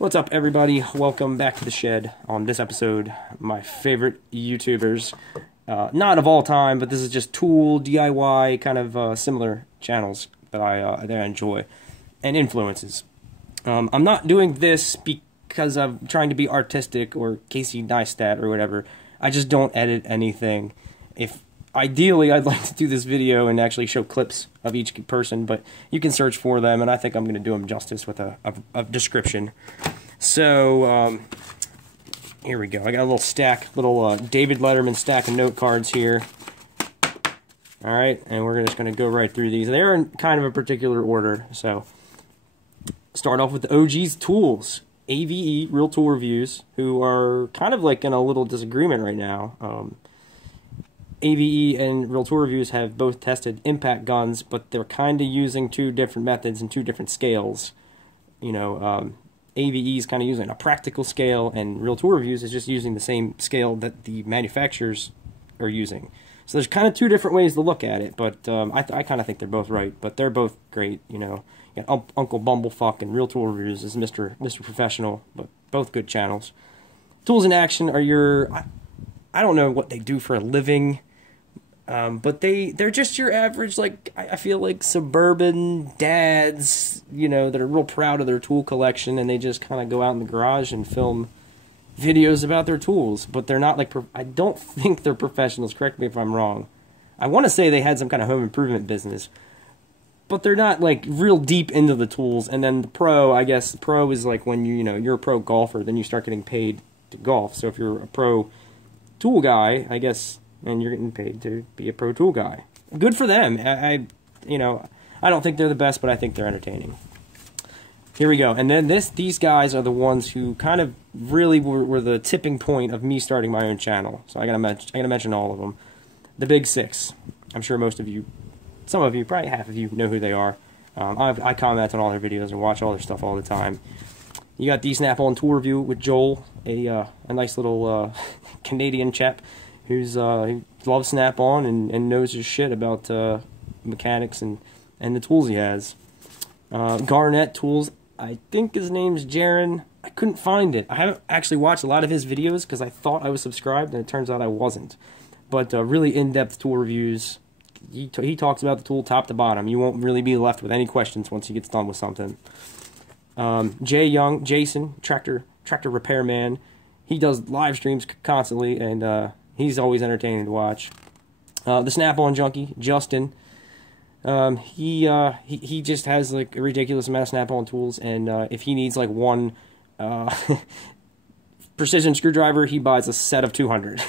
What's up, everybody? Welcome back to the shed. On this episode, my favorite YouTubers, not of all time, but this is just tool, DIY, kind of similar channels that I enjoy, and influences. I'm not doing this because I'm trying to be artistic or Casey Neistat or whatever. I just don't edit anything. Ideally, I'd like to do this video and actually show clips of each person, but you can search for them, and I think I'm going to do them justice with a description. So, here we go. I got a little David Letterman stack of note cards here. Alright, and we're just going to go right through these. They're in kind of a particular order, so start off with the OG's Tools. AVE, Real Tool Reviews, who are kind of like in a little disagreement right now. AVE and Real Tool Reviews have both tested impact guns, but they're kind of using two different methods and two different scales. You know, AVE is kind of using a practical scale, and Real Tool Reviews is just using the same scale that the manufacturers are using. So there's kind of two different ways to look at it, but I kind of think they're both right, but they're both great, you know. You got Uncle Bumblefuck and Real Tool Reviews is Mr. Professional, but both good channels. Tools in Action are your, I don't know what they do for a living, but they're just your average, like, I feel like suburban dads, you know, that are real proud of their tool collection, and they just kind of go out in the garage and film videos about their tools. But they're not like, I don't think they're professionals, correct me if I'm wrong. I want to say they had some kind of home improvement business, but they're not like real deep into the tools. And then the pro, I guess, the pro is like when you're a pro golfer, then you start getting paid to golf. So if you're a pro tool guy, I guess, and you're getting paid to be a pro tool guy, good for them. I don't think they're the best, but I think they're entertaining. Here we go. And then these guys are the ones who kind of really were the tipping point of me starting my own channel. So I gotta mention all of them. The Big Six. I'm sure most of you, some of you, probably half of you, know who they are. I comment on all their videos and watch all their stuff all the time. You got the Snap-on Tool Review with Joel, a nice little Canadian chap who loves Snap-on and knows his shit about mechanics and the tools he has. Garnett Tools, I think his name's Jaron. I couldn't find it. I haven't actually watched a lot of his videos because I thought I was subscribed, and it turns out I wasn't. But really in-depth tool reviews. He talks about the tool top to bottom. You won't really be left with any questions once he gets done with something. Jay Young, Jason, tractor repairman. He does live streams constantly, and he's always entertaining to watch. The Snap-on Junkie, Justin. He just has like a ridiculous amount of Snap-on tools, and if he needs like one precision screwdriver, he buys a set of 200.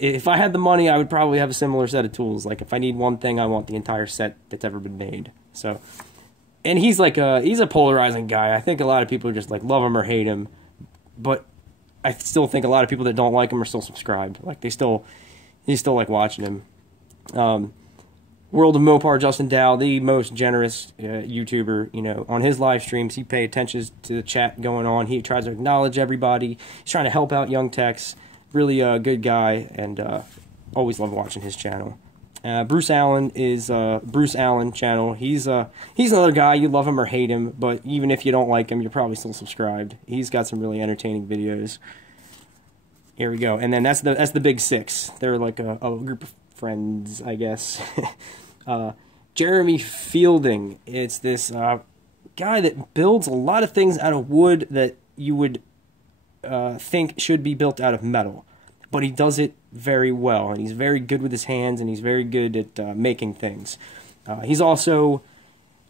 If I had the money, I would probably have a similar set of tools. Like if I need one thing, I want the entire set that's ever been made. So, and he's a polarizing guy. I think a lot of people just like love him or hate him, but I still think a lot of people that don't like him are still subscribed. Like you still like watching him. World of Mopar, Justin Dow, the most generous YouTuber. You know, on his live streams, he pays attention to the chat going on. He tries to acknowledge everybody. He's trying to help out young techs. Really a good guy, and always love watching his channel. Bruce Allen is Bruce Allen channel. He's another guy. You love him or hate him, but even if you don't like him, you're probably still subscribed. He's got some really entertaining videos. Here we go, and then that's the Big Six. They're like a group of friends, I guess. Jeremy Fielding. It's this guy that builds a lot of things out of wood that you would think should be built out of metal, but he does it very well, and he's very good with his hands, and he's very good at making things. He's also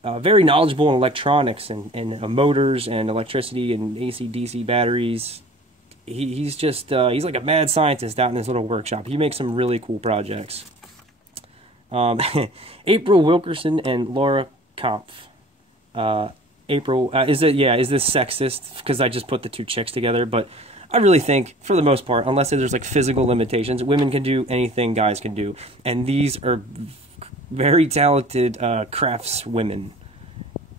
very knowledgeable in electronics and motors and electricity and AC/DC batteries. He's like a mad scientist out in his little workshop. He makes some really cool projects. April Wilkerson and Laura Kampf. April, is this sexist because I just put the two chicks together? But I really think, for the most part, unless there's like physical limitations, women can do anything guys can do, and these are very talented craftswomen.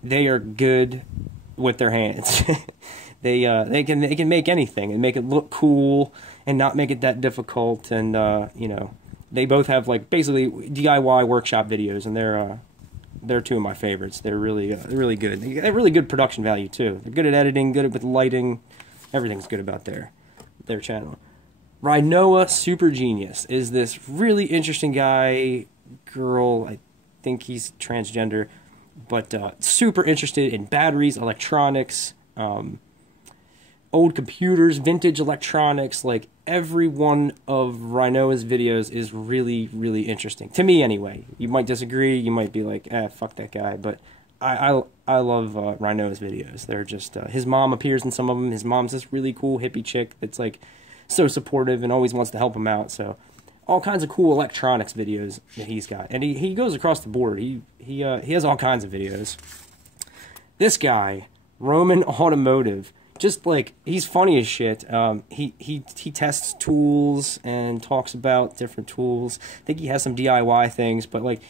They are good with their hands. they can make anything and make it look cool and not make it that difficult. And you know, they both have like basically DIY workshop videos, and they're they're two of my favorites. They're really good. They have really good production value too. They're good at editing, good with lighting. Everything's good about their channel. Rhinoa Super Genius is this really interesting guy, girl. I think he's transgender, but super interested in batteries, electronics, old computers, vintage electronics. Like, every one of Rhinoa's videos is really, really interesting. To me, anyway. You might disagree. You might be like, fuck that guy. But I love Rhinoa's videos. They're just... his mom appears in some of them. His mom's this really cool hippie chick that's, like, so supportive and always wants to help him out. So, all kinds of cool electronics videos that he's got. And he goes across the board. He has all kinds of videos. This guy, Roman Automotive... just, like, he's funny as shit. He tests tools and talks about different tools. I think he has some DIY things, but, like,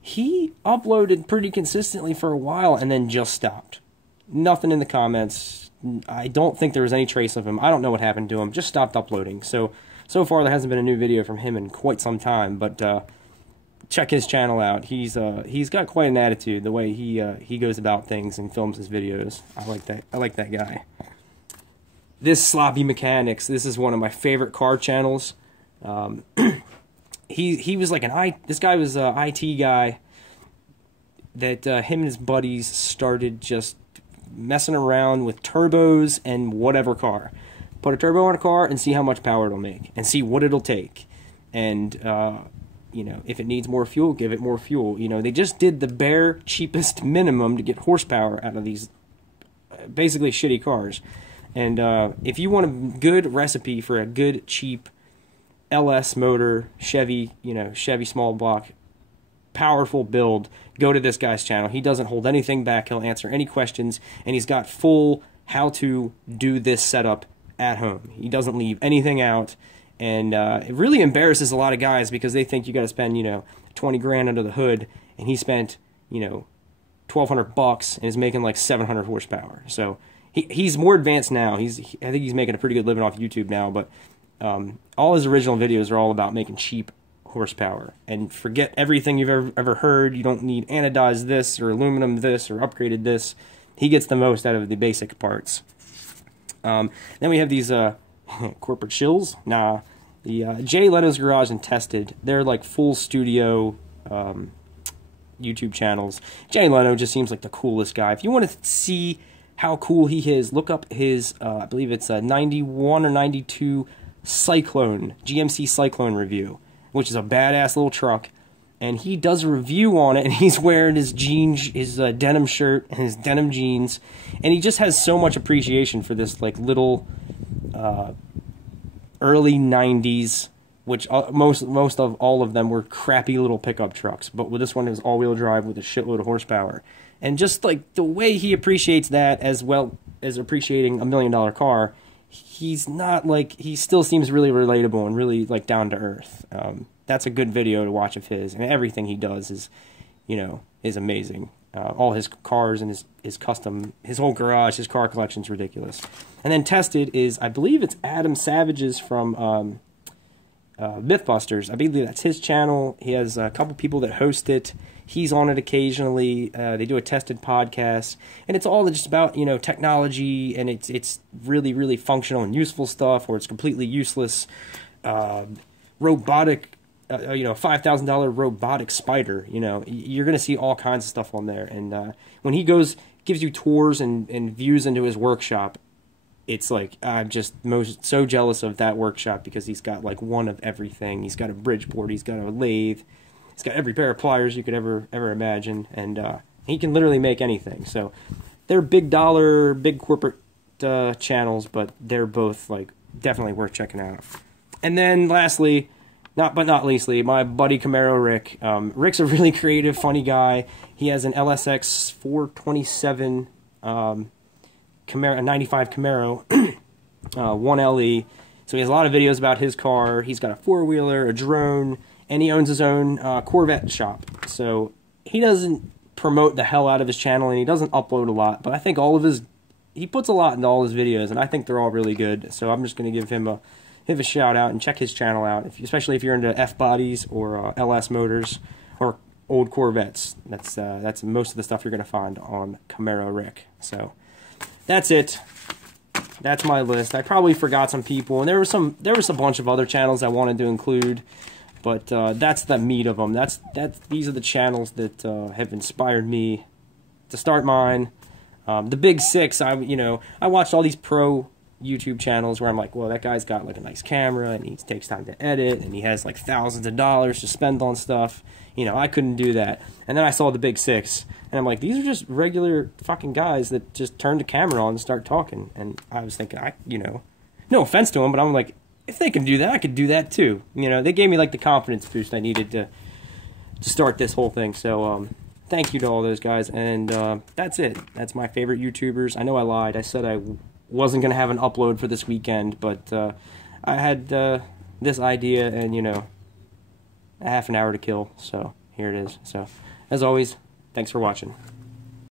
he uploaded pretty consistently for a while and then just stopped. Nothing in the comments. I don't think there was any trace of him. I don't know what happened to him. Just stopped uploading. So far there hasn't been a new video from him in quite some time, but check his channel out. He's got quite an attitude, the way he goes about things and films his videos. I like that guy. This Sloppy Mechanics, this is one of my favorite car channels. He was like this guy was an IT guy that him and his buddies started just messing around with turbos and whatever car. Put a turbo on a car and see how much power it'll make and see what it'll take. And you know, if it needs more fuel, give it more fuel. You know, they just did the bare cheapest minimum to get horsepower out of these basically shitty cars. And if you want a good recipe for a good, cheap LS motor, Chevy, Chevy small block, powerful build, go to this guy's channel. He doesn't hold anything back. He'll answer any questions, and he's got full how to do this setup at home. He doesn't leave anything out. And it really embarrasses a lot of guys because they think you got to spend, 20 grand under the hood, and he spent, $1,200 and is making like 700 horsepower. So he's more advanced now. I think he's making a pretty good living off YouTube now. But all his original videos are all about making cheap horsepower. And forget everything you've ever heard. You don't need anodized this or aluminum this or upgraded this. He gets the most out of the basic parts. Then we have these corporate shills. Nah, the Jay Leno's Garage and Tested. They're like full studio YouTube channels. Jay Leno just seems like the coolest guy. If you want to see how cool he is, look up his I believe it's a 91 or 92 Cyclone, GMC Cyclone review, which is a badass little truck. And he does a review on it, and he's wearing his jeans, his denim shirt, and his denim jeans, and he just has so much appreciation for this like little early 90s, which most of all of them were crappy little pickup trucks, but with this one is all-wheel drive with a shitload of horsepower. And just like the way he appreciates that, as well as appreciating $1 million car, he's not like, he still seems really relatable and really like down to earth. That's a good video to watch of his, and everything he does is, is amazing. All his cars and his custom, his whole garage, his car collection's ridiculous. And then Tested is, I believe it's Adam Savage's from Mythbusters. I believe that's his channel. He has a couple people that host it. He's on it occasionally. They do a Tested podcast, and it's all just about technology, and it's really, really functional and useful stuff, or it's completely useless. Robotic. $5,000 robotic spider. You're gonna see all kinds of stuff on there. And when he gives you tours and views into his workshop, it's like I'm just so jealous of that workshop, because he's got like one of everything. He's got a Bridgeport, he's got a lathe, he's got every pair of pliers you could ever imagine, and he can literally make anything. So they're big dollar, big corporate channels, but they're both like definitely worth checking out. And then lastly, not leastly, my buddy Camaro Rick. Rick's a really creative, funny guy. He has an LSX 427 Camaro, a 95 Camaro, 1LE. So he has a lot of videos about his car. He's got a four-wheeler, a drone, and he owns his own Corvette shop. So he doesn't promote the hell out of his channel, and he doesn't upload a lot. But I think he puts a lot into all his videos, and I think they're all really good. So I'm just going to give him a shout out and check his channel out, especially if you're into F-bodies or LS motors or old Corvettes. That's most of the stuff you're gonna find on Camaro Rick. So that's it. That's my list. I probably forgot some people, and there was a bunch of other channels I wanted to include, but that's the meat of them. These are the channels that have inspired me to start mine. The big six, I watched all these pro YouTube channels where I'm like, well, that guy's got like a nice camera and he takes time to edit and he has like thousands of dollars to spend on stuff. I couldn't do that. And then I saw the big six and I'm like, these are just regular fucking guys that just turn the camera on and start talking. And I was thinking, no offense to them, but I'm like, if they can do that, I could do that too. They gave me like the confidence boost I needed to start this whole thing. So thank you to all those guys, and that's it. That's my favorite YouTubers. I know I lied. I said I wasn't going to have an upload for this weekend, but I had this idea and, a half an hour to kill, so here it is. So, as always, thanks for watching.